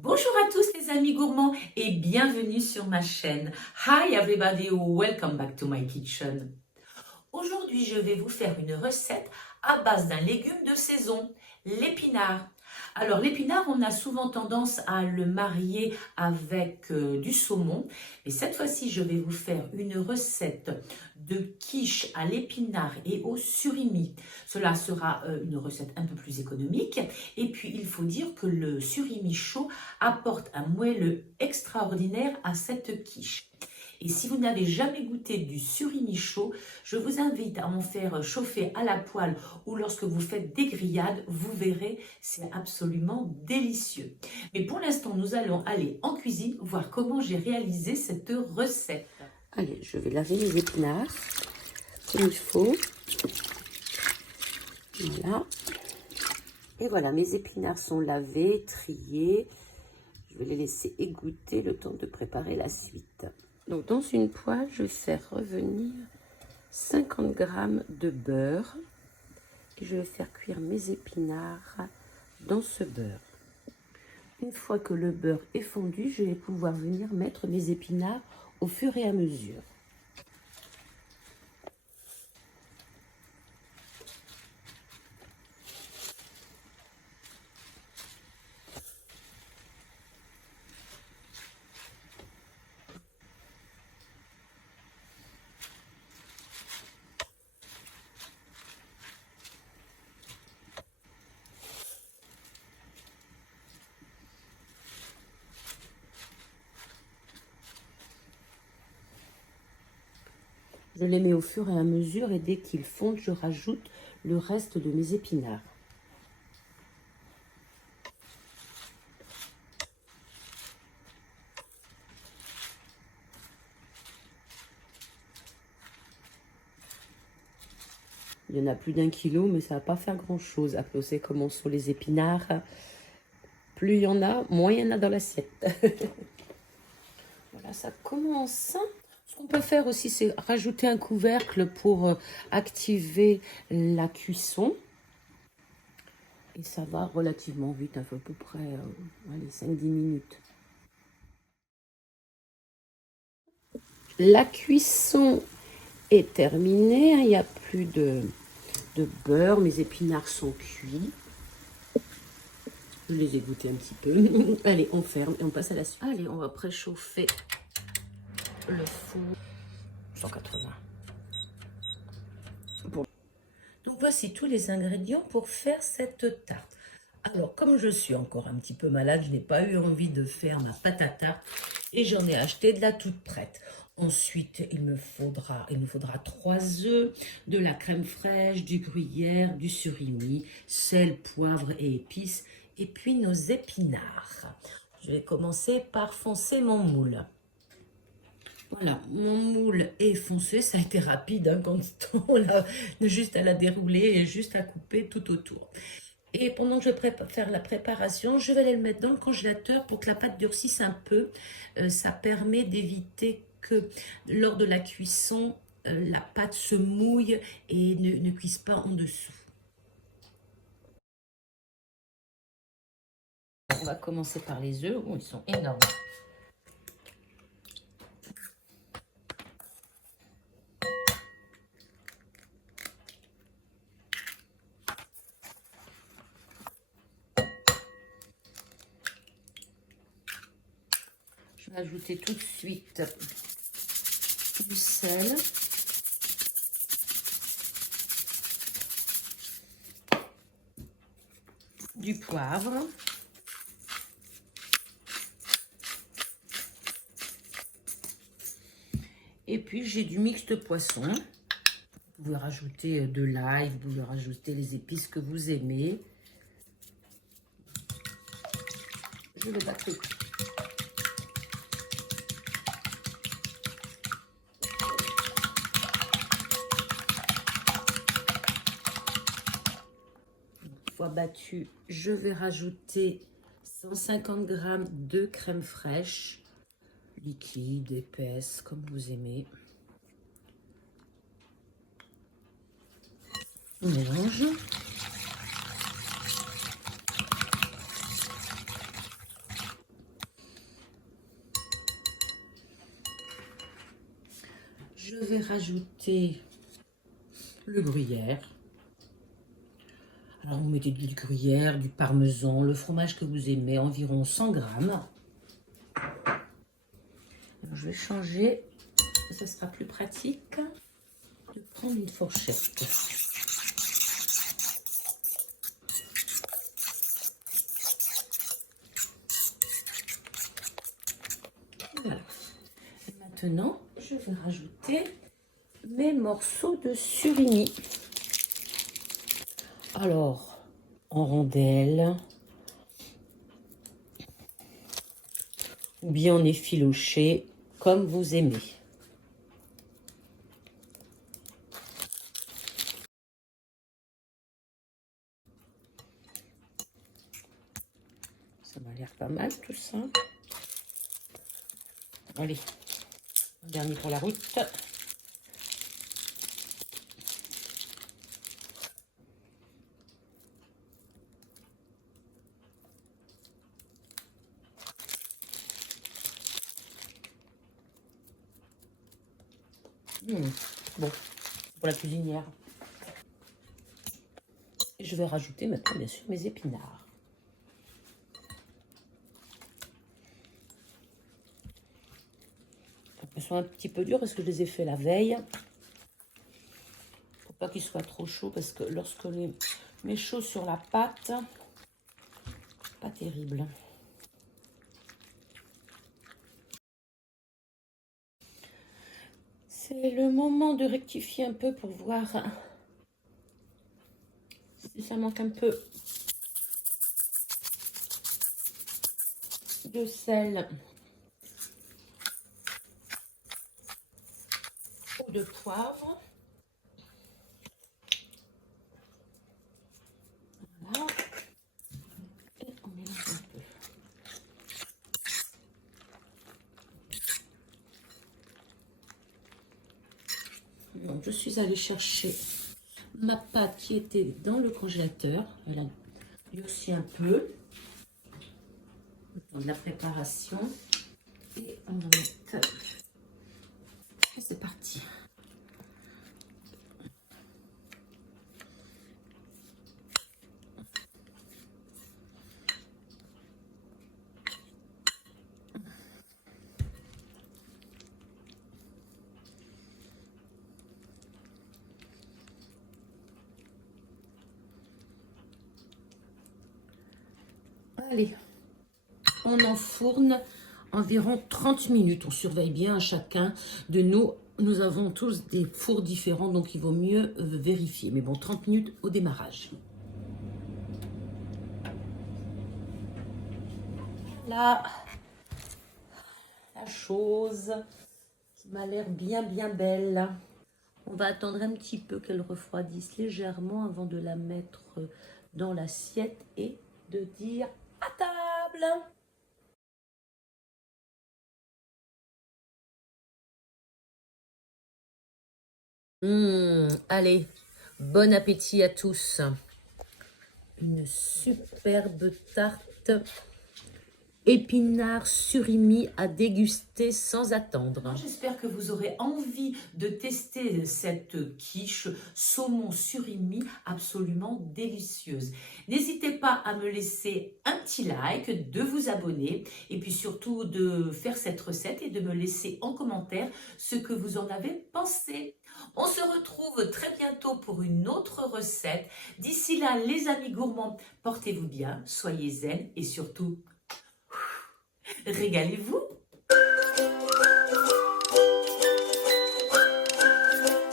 Bonjour à tous les amis gourmands et bienvenue sur ma chaîne. Hi everybody, welcome back to my kitchen. Aujourd'hui, je vais vous faire une recette à base d'un légume de saison, l'épinard. Alors l'épinard, on a souvent tendance à le marier avec du saumon. Mais cette fois-ci, je vais vous faire une recette de quiche à l'épinard et au surimi. Cela sera une recette un peu plus économique. Et puis, il faut dire que le surimi chaud apporte un moelleux extraordinaire à cette quiche. Et si vous n'avez jamais goûté du surimi chaud, je vous invite à en faire chauffer à la poêle ou lorsque vous faites des grillades, vous verrez, c'est absolument délicieux. Mais pour l'instant, nous allons aller en cuisine voir comment j'ai réalisé cette recette. Allez, je vais laver mes épinards comme il faut. Voilà. Et voilà, mes épinards sont lavés, triés. Je vais les laisser égoutter le temps de préparer la suite. Donc, dans une poêle, je vais faire revenir 50 g de beurre. Et je vais faire cuire mes épinards dans ce beurre. Une fois que le beurre est fondu, je vais pouvoir venir mettre mes épinards au fur et à mesure. Je les mets au fur et à mesure et dès qu'ils fondent, je rajoute le reste de mes épinards. Il y en a plus d'1 kilo, mais ça va pas faire grand-chose. Après, vous savez comment sont les épinards. Plus il y en a, moins il y en a dans l'assiette. Voilà, ça commence. Ce qu'on peut faire aussi, c'est rajouter un couvercle pour activer la cuisson. Et ça va relativement vite, à peu près allez, 5-10 minutes. La cuisson est terminée, il n'y a plus de beurre, mes épinards sont cuits. Je les ai goûtés un petit peu. Allez, on ferme et on passe à la suite. Allez, on va préchauffer le four 180. Donc voici tous les ingrédients pour faire cette tarte. Alors, comme je suis encore un petit peu malade, je n'ai pas eu envie de faire ma pâte à tarte et j'en ai acheté de la toute prête. Ensuite, il nous faudra 3 œufs, de la crème fraîche, du gruyère, du surimi, sel, poivre et épices, et puis nos épinards. Je vais commencer par foncer mon moule. Voilà, mon moule est foncé, ça a été rapide hein, quand on l'a juste à la dérouler et juste à couper tout autour. Et pendant que je vais faire la préparation, je vais aller le mettre dans le congélateur pour que la pâte durcisse un peu. Ça permet d'éviter que lors de la cuisson, la pâte se mouille et ne cuise pas en dessous. On va commencer par les œufs. Oh, ils sont énormes. Je vais ajouter tout de suite du sel. Du poivre. Et puis j'ai du mix de poisson. Vous pouvez rajouter de l'ail, vous pouvez rajouter les épices que vous aimez. Je vais battre. Une fois battu, je vais rajouter 150 g de crème fraîche, liquide, épaisse, comme vous aimez. On mélange. vais rajouter le gruyère. Alors, vous mettez du gruyère, du parmesan, le fromage que vous aimez, environ 100 grammes. Alors, je vais changer, ça sera plus pratique de prendre une fourchette. Voilà. Et maintenant, je vais rajouter mes morceaux de surimi. Alors, en rondelles, ou bien en effiloché, comme vous aimez. Ça m'a l'air pas mal tout ça. Allez, dernier pour la route. Bon, pour la cuisinière. Et je vais rajouter maintenant, bien sûr, mes épinards. Ils sont un petit peu durs parce que je les ai fait la veille. Faut pas qu'ils soient trop chauds parce que lorsque les mets chaud sur la pâte, pas terrible. C'est le moment de rectifier un peu pour voir si ça manque un peu de sel ou de poivre. Voilà. Et on mélange un peu. Donc, je suis allée chercher ma pâte qui était dans le congélateur. Elle a durci un peu. Le temps de la préparation. Et on va mettre... Et c'est parti. Allez, on enfourne environ 30 minutes. On surveille bien à chacun de nous. Nous avons tous des fours différents, donc il vaut mieux vérifier. Mais bon, 30 minutes au démarrage. Là, la chose qui m'a l'air bien belle. On va attendre un petit peu qu'elle refroidisse légèrement avant de la mettre dans l'assiette et de dire à table. Allez, bon appétit à tous. Une superbe tarte épinards surimi à déguster sans attendre. J'espère que vous aurez envie de tester cette quiche saumon surimi absolument délicieuse. N'hésitez pas à me laisser un petit like, de vous abonner et puis surtout de faire cette recette et de me laisser en commentaire ce que vous en avez pensé. On se retrouve très bientôt pour une autre recette. D'ici là, les amis gourmands, portez-vous bien, soyez zen et surtout, régalez-vous.